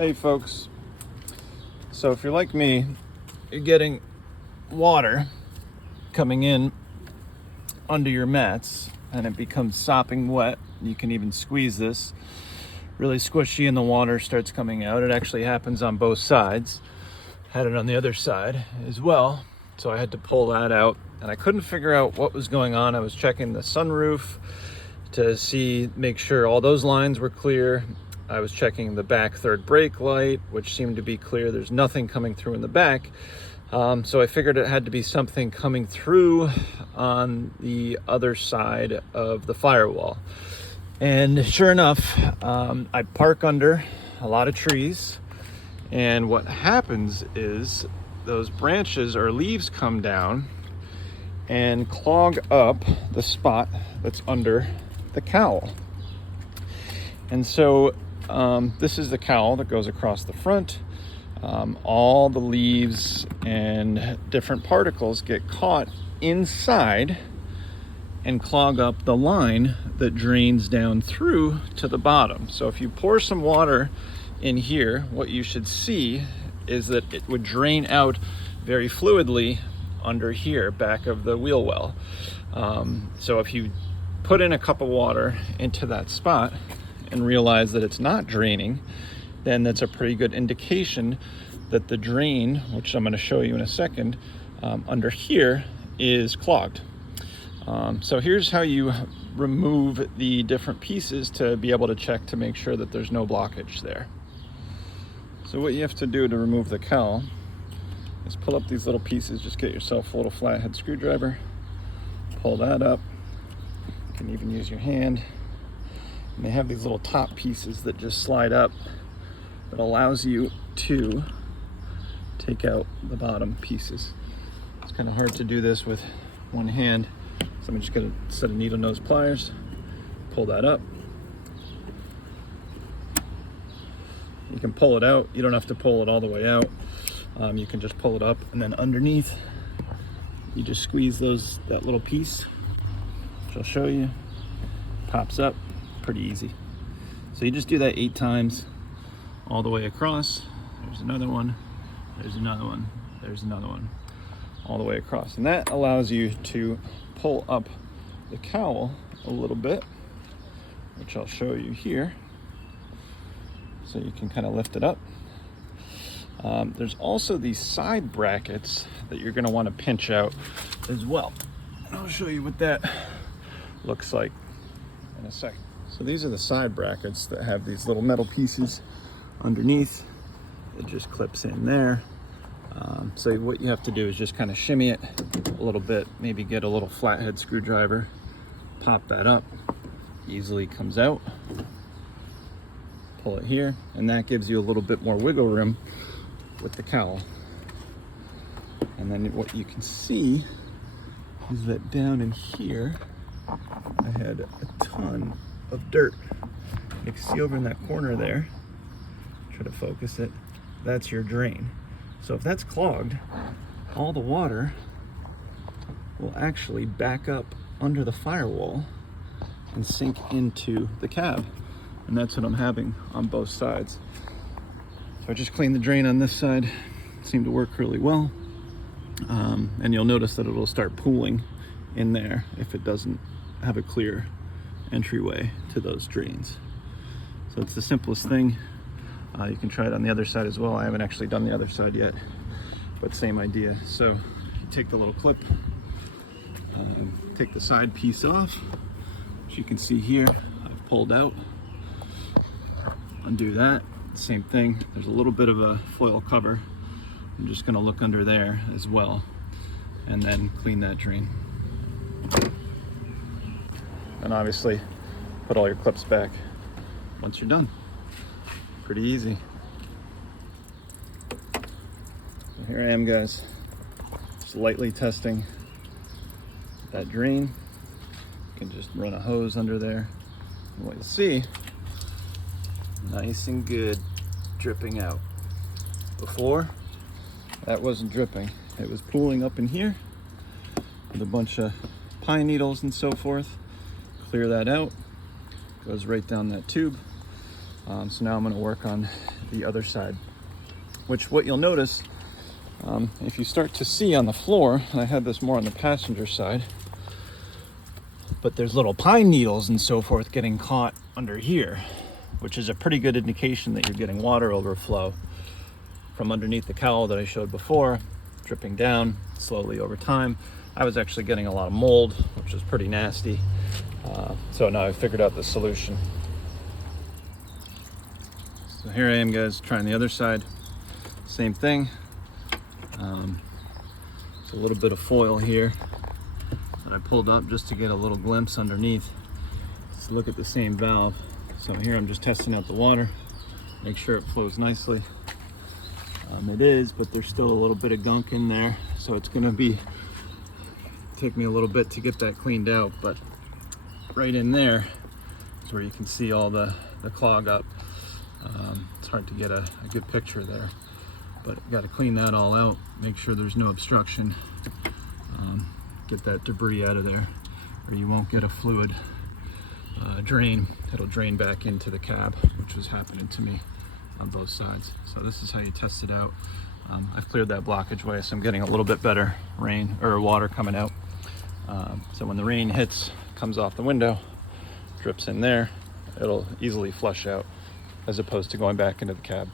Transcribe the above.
Hey folks, so if you're like me, you're getting water coming in under your mats and it becomes sopping wet. You can even squeeze this, really squishy, and the water starts coming out. It actually happens on both sides. Had it on the other side as well, so I had to pull that out and I couldn't figure out what was going on. I was checking the sunroof to make sure all those lines were clear. I was checking the back third brake light, which seemed to be clear. There's nothing coming through in the back. So I figured it had to be something coming through on the other side of the firewall. And sure enough, I park under a lot of trees. And what happens is those branches or leaves come down and clog up the spot that's under the cowl. And so this is the cowl that goes across the front. All the leaves and different particles get caught inside and clog up the line that drains down through to the bottom. So if you pour some water in here, what you should see is that it would drain out very fluidly under here, back of the wheel well. So if you put in a cup of water into that spot and realize that it's not draining, then that's a pretty good indication that the drain, which I'm going to show you in a second, under here is clogged. So here's how you remove the different pieces to be able to check to make sure that there's no blockage there. So what you have to do to remove the cowl is pull up these little pieces. Just get yourself a little flathead screwdriver, pull that up. You can even use your hand. And they have these little top pieces that just slide up that allows you to take out the bottom pieces. It's kind of hard to do this with one hand, so I'm just going to set a needle nose pliers, pull that up. You can pull it out. You don't have to pull it all the way out. You can just pull it up, and then underneath you just squeeze that little piece, which I'll show you. Pops up. Pretty easy. So you just do that 8 times all the way across. There's another one, there's another one, there's another one, all the way across. And that allows you to pull up the cowl a little bit, which I'll show you here. So you can kind of lift it up. There's also these side brackets that you're going to want to pinch out as well. And I'll show you what that looks like in a second. So these are the side brackets that have these little metal pieces underneath. It just clips in there. So what you have to do is just kind of shimmy it a little bit, maybe get a little flathead screwdriver, pop that up, easily comes out. Pull it here, and that gives you a little bit more wiggle room with the cowl. And then what you can see is that down in here, I had a ton of dirt. You can see over in that corner there, try to focus it, that's your drain. So if that's clogged, all the water will actually back up under the firewall and sink into the cab. And that's what I'm having on both sides. So I just cleaned the drain on this side. It seemed to work really well. And you'll notice that it'll start pooling in there if it doesn't have a clear entryway to those drains. So it's the simplest thing. You can try it on the other side as well. I haven't actually done the other side yet, but same idea. So you take the little clip, take the side piece off, which you can see here, I've pulled out. Undo that, same thing. There's a little bit of a foil cover. I'm just gonna look under there as well, and then clean that drain. And obviously put all your clips back once you're done. Pretty easy. So here I am, guys, just lightly testing that drain. You can just run a hose under there, and what you'll see, nice and good, dripping out. Before, that wasn't dripping. It was pooling up in here with a bunch of pine needles and so forth. Clear that out, goes right down that tube. So now I'm going to work on the other side, which what you'll notice, if you start to see on the floor, and I had this more on the passenger side, but there's little pine needles and so forth getting caught under here, which is a pretty good indication that you're getting water overflow from underneath the cowl that I showed before, dripping down slowly over time. I was actually getting a lot of mold, which was pretty nasty. So now I figured out the solution. So here I am, guys, trying the other side. Same thing. It's a little bit of foil here that I pulled up just to get a little glimpse underneath. Let's look at the same valve. So here I'm just testing out the water, make sure it flows nicely. It is, but there's still a little bit of gunk in there, so it's going to take me a little bit to get that cleaned out. But right in there is where you can see all the clog up. It's hard to get a good picture there, but got to clean that all out, make sure there's no obstruction, get that debris out of there, or you won't get a fluid drain. It'll drain back into the cab, which was happening to me on both sides. So this is how you test it out. I've cleared that blockage away, so I'm getting a little bit better rain or water coming out. So when the rain hits, comes off the window, drips in there, it'll easily flush out, as opposed to going back into the cab.